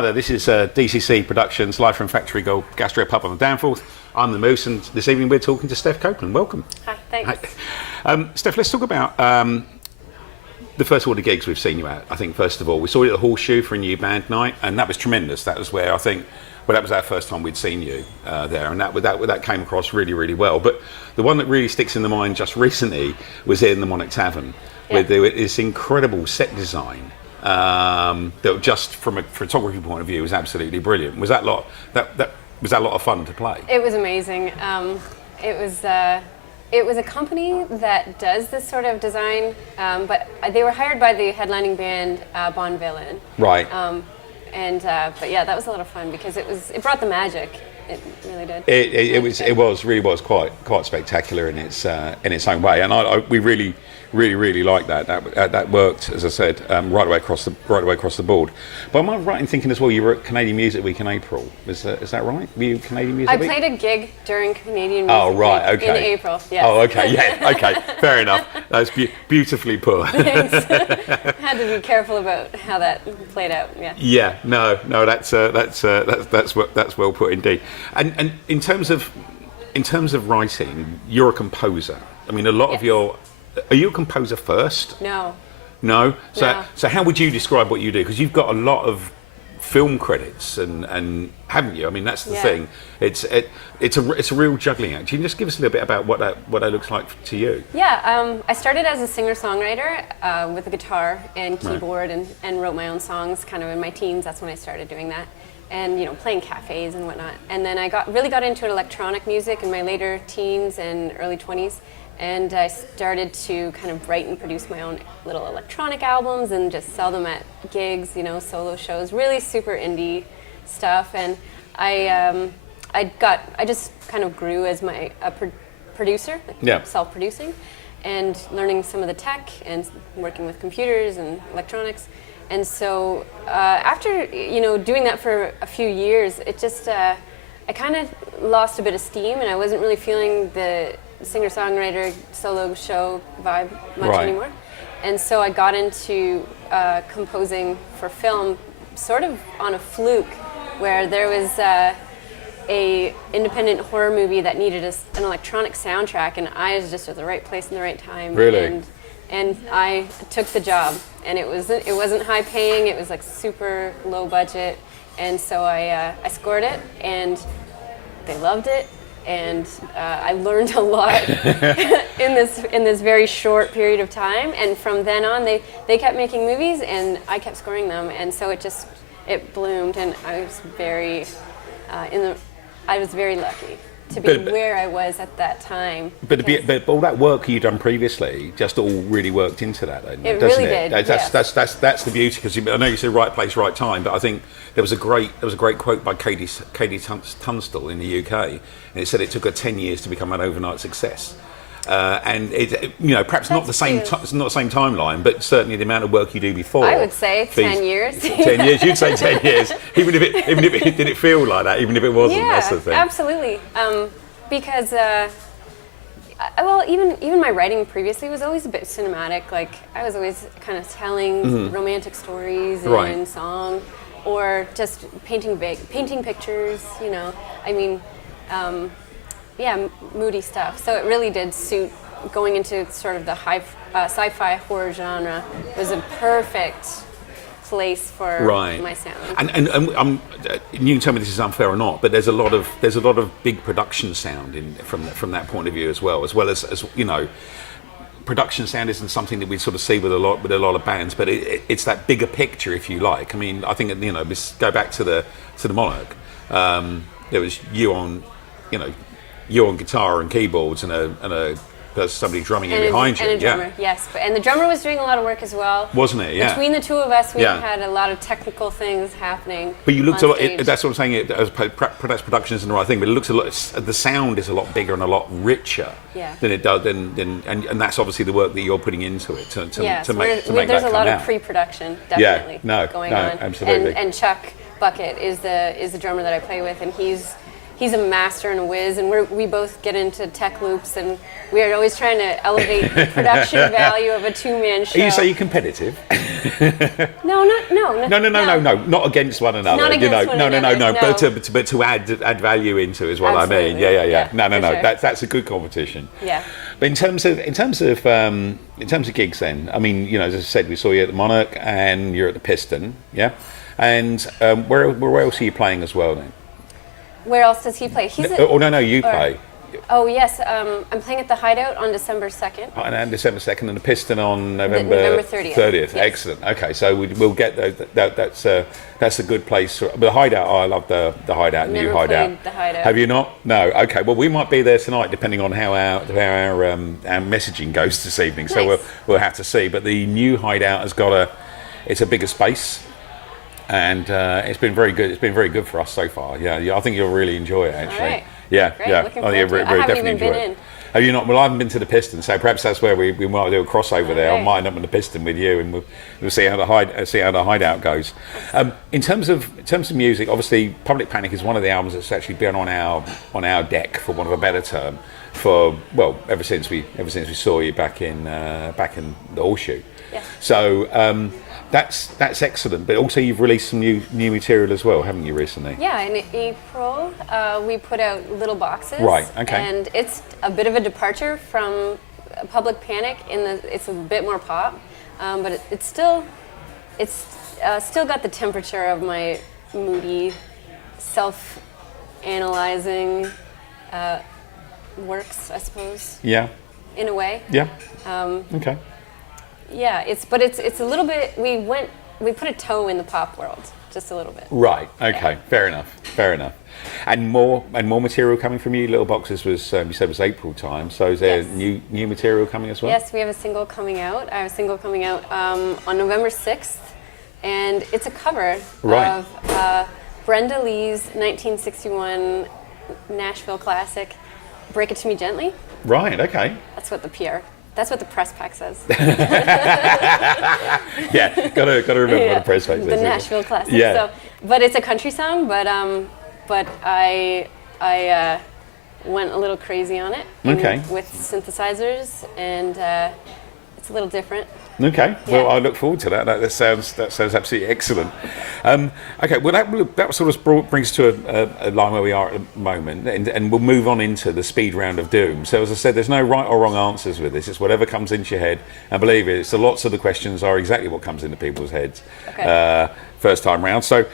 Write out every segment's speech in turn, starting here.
Hi there, this is DCC Productions, live from Factory Gastropub on the Danforth. I'm the Moose, and this evening we're talking to Steph Copeland. Welcome. Hi, thanks. Hi. Steph, let's talk about the first order gigs we've seen you at. I think, first of all, we saw you at the Horseshoe for a new band night, and that was tremendous. That was where I think, well, that was our first time we'd seen you there, and that came across really, really well. But the one that really sticks in the mind just recently was in the Monarch Tavern, with this incredible set design. That just from a photography point of view was absolutely brilliant. Was that lot of fun to play? It was amazing. It was a company that does this sort of design, but they were hired by the headlining band Bon Villain. Right. But yeah, that was a lot of fun because it brought the magic. It really did. It was quite spectacular in its own way, and we really liked that. That worked, as I said, right away across the board. But am I right in thinking as well you were at Canadian Music Week in April? Is that right? Were you at Canadian Music Week? I played a gig during Canadian Music Week in April. Yes. Oh, okay, yeah, okay, fair enough. That's beautifully put. Thanks. Had to be careful about how that played out. Yeah. Yeah. No. That's well put indeed. And in terms of writing, you're a composer. I mean, a lot of your. Are you a composer first? No. No? So how would you describe what you do? Because you've got a lot of film credits, and haven't you? I mean, that's the thing. It's a real juggling act. Can you just give us a little bit about what that looks like to you? Yeah, I started as a singer-songwriter with a guitar and keyboard, and wrote my own songs kind of in my teens. That's when I started doing that. And playing cafes and whatnot. And then I really got into electronic music in my later teens and early 20s. And I started to kind of write and produce my own little electronic albums and just sell them at gigs, solo shows, really super indie stuff. And I just kind of grew as producer, self-producing, and learning some of the tech and working with computers and electronics. And so after doing that for a few years, it just I kind of lost a bit of steam, and I wasn't really feeling the singer-songwriter solo show vibe much anymore. And so I got into composing for film sort of on a fluke, where there was a independent horror movie that needed an electronic soundtrack, and I was just at the right place in the right time. Really? And I took the job, and it wasn't high paying. It was like super low budget, and so I scored it, and they loved it. And I learned a lot in this very short period of time. And from then on, they kept making movies, and I kept scoring them. And so it bloomed, and I was very lucky to be where I was at that time. But all that work you'd done previously just all really worked into that, doesn't it? Really did. That's the beauty, because I know you said right place, right time, but I think there was a great quote by Katie Tunstall in the UK, and it said it took her 10 years to become an overnight success. And perhaps not the same timeline, but certainly the amount of work you do before. I would say 10 years. 10 years. You'd say 10 years, even if it did it feel like that, even if it wasn't. Yeah, that's the thing. Absolutely. Because even my writing previously was always a bit cinematic. Like I was always kind of telling romantic stories in song, or just painting pictures. I mean. Moody stuff. So it really did suit going into sort of the sci-fi horror genre. Was a perfect place for my sound. And you can tell me this is unfair or not, but there's a lot of big production sound from that point of view as well as production sound isn't something that we sort of see with a lot of bands, but it's that bigger picture, if you like. I mean, I think go back to the Monarch. There was you on guitar and keyboards, and somebody drumming in behind you. And a drummer, yes. And the drummer was doing a lot of work as well. Wasn't it? Yeah. Between the two of us, we had a lot of technical things happening. But you looked a lot. That's what I'm saying. Perhaps production isn't the right thing, but it looks a lot. The sound is a lot bigger and a lot richer than it does. And that's obviously the work that you're putting into it to make that come out. There's a lot of pre-production, definitely, going on. Absolutely. And Chuck Bucket is the drummer that I play with, and he's he's a master and a whiz, and we both get into tech loops, and we are always trying to elevate the production value of a two-man show. Are you saying competitive? No, not against one another. Not against one another. No. But to add value into is what Absolutely. I mean. Yeah. No. Sure. That's a good competition. Yeah. But in terms of gigs, then, I mean, you know, as I said, we saw you at the Monarch and you're at the Piston, yeah. And where else are you playing as well then? Where else does he play? You play. Oh yes, I'm playing at the Hideout on December 2nd. And December 2nd, and the Piston on November 30th. 30th. Yes. Excellent. Okay, so we'll get that's a good place. The Hideout, I love the Hideout, Never new Hideout. played the Hideout. Have you not? No. Okay. Well, we might be there tonight, depending on how our messaging goes this evening. So Nice. we'll have to see. But the new Hideout has got it's a bigger space. And it's been very good. It's been very good for us so far. Yeah, I think you'll really enjoy it. Actually, All right. yeah, Great. yeah. Looking I think forward to it. I haven't definitely even been enjoy it. in. Have you not? Well, I haven't been to the Piston, so perhaps that's where we might do a crossover there. I Right. might end up in the Piston with you, and we'll see how the Hideout goes. In terms of music, obviously, Public Panic is one of the albums that's actually been on our deck, for want of a better term, ever since we saw you back in the Horseshoe. Yeah. So. That's excellent, but also you've released some new material as well, haven't you, recently? Yeah, in April we put out Little Boxes. Right, okay. And it's a bit of a departure from Public Panic it's a bit more pop, but it's still got the temperature of my moody, self-analyzing works, I suppose. Yeah. In a way. Yeah. Okay. Yeah, it's a little bit. We put a toe in the pop world, just a little bit. Right. Okay. Yeah. Fair enough. And more material coming from you. Little Boxes was you said was April time. So is there Yes. new material coming as well? Yes, we have a single coming out. I have a single coming out on November 6th, and it's a cover Right. of Brenda Lee's 1961 Nashville classic, "Break It to Me Gently." Right. Okay. That's what the press pack says. Yeah. Gotta remember what a press face is. The Nashville classic. Yeah. So, but it's a country song, but I went a little crazy on it. Okay. With synthesizers, and it's a little different. Okay. Well, Yeah. I look forward to that. That sounds absolutely excellent. Okay. Well, that sort of brings to a line where we are at the moment, and we'll move on into the speed round of doom. So, as I said, there's no right or wrong answers with this. It's whatever comes into your head, and believe it, it's lots of the questions are exactly what comes into people's heads. Okay. First time round. So,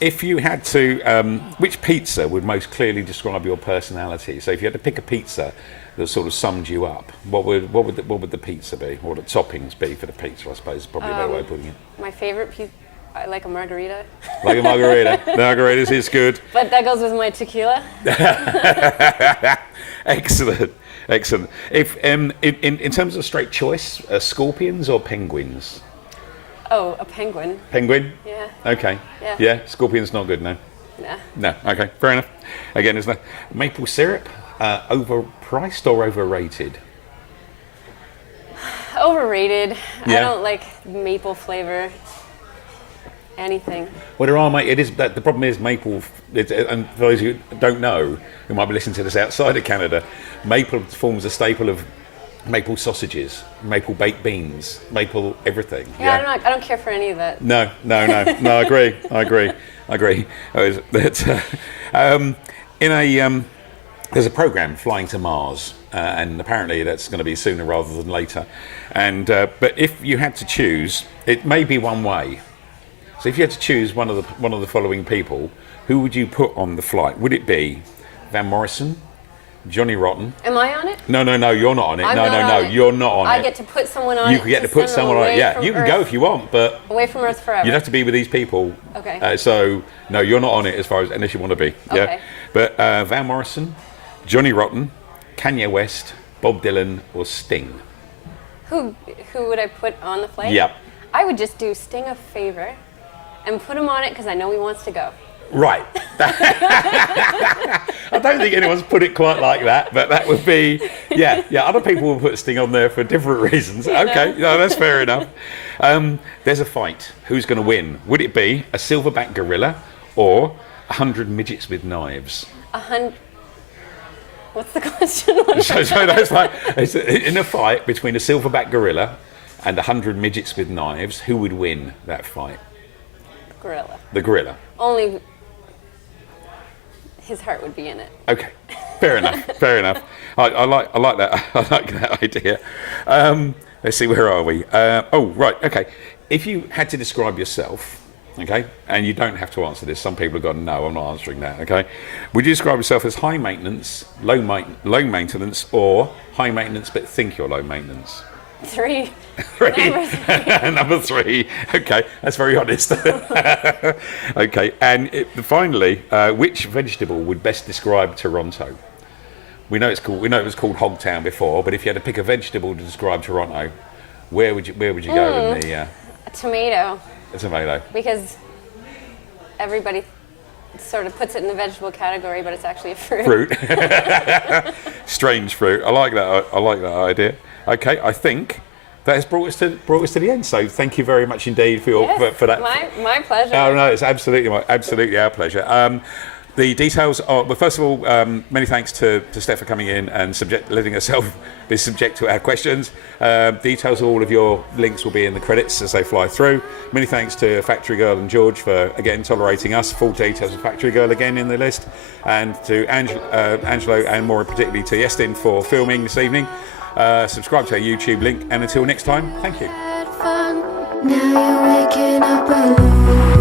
if you had to, which pizza would most clearly describe your personality? So, if you had to pick a pizza that sort of summed you up, what would the pizza be? What would the toppings be for the pizza? I suppose is probably a better way of putting it. My favorite pizza, I like a margarita. Like a margarita. Margaritas is good. But that goes with my tequila. Excellent. If in terms of straight choice, scorpions or penguins? Oh, a penguin. Penguin. Yeah. Okay. Yeah. Scorpion's not good. No. Nah. No. Okay. Fair enough. Again, isn't it? Maple syrup, overpriced or overrated? Overrated. Yeah. I don't like maple flavor. Anything. Well, there are, mate. It is. The problem is maple. And for those who don't know, who might be listening to this outside of Canada, maple forms a staple of maple sausages, maple baked beans, maple everything. Yeah, I don't care for any of that. No. I agree. There's a program, Flying to Mars, and apparently that's going to be sooner rather than later. And but if you had to choose, it may be one way. So if you had to choose one of the following people, who would you put on the flight? Would it be Van Morrison, Johnny Rotten? Am I on it? No, you're not on it. I'm No, not on it. you're not on it. I get to put someone on it. You get to put send them someone on it. away Yeah, from you can Earth. go if you want, but Away from Earth forever. you'd have to be with these people. Okay. So no, you're not on it as far as unless you want to be. Yeah. Okay. But Van Morrison, Johnny Rotten, Kanye West, Bob Dylan, or Sting? Who would I put on the flight? Yep. I would just do Sting a favor and put him on it because I know he wants to go. Right. I don't think anyone's put it quite like that, but that would be, yeah. Other people will put Sting on there for different reasons. Okay, no, that's fair enough. There's a fight. Who's going to win? Would it be a silverback gorilla or 100 midgets with knives? What's the question? So that's like, it's in a fight between a silverback gorilla and 100 midgets with knives, who would win that fight? Gorilla. The gorilla. Only his heart would be in it. Okay, fair enough. Fair enough. I like that. I like that idea. Let's see, where are we? Oh, right. Okay. If you had to describe yourself, okay, and you don't have to answer this. Some people have gone, no, I'm not answering that. Okay, would you describe yourself as high maintenance, low maintenance, or high maintenance but think you're low maintenance? 3. Three. Number 3. Number 3. Okay, that's very honest. Okay, and finally, which vegetable would best describe Toronto? We know it was called Hogtown before, but if you had to pick a vegetable to describe Toronto, where would you go in the? A tomato. A tomato. Because everybody sort of puts it in the vegetable category, but it's actually a fruit. Fruit. Strange fruit. I like that. I like that idea. Okay, I think that has brought us to the end. So thank you very much indeed for that. My pleasure. Oh no, it's absolutely our pleasure. The details are, well, first of all, many thanks to Steph for coming in and letting herself be subject to our questions. Details of all of your links will be in the credits as they fly through. Many thanks to Factory Girl and George for, again, tolerating us. Full details of Factory Girl again in the list. And to Angelo and more particularly to Yestin for filming this evening. Subscribe to our YouTube link, and until next time, thank you. Now you're waking up alone.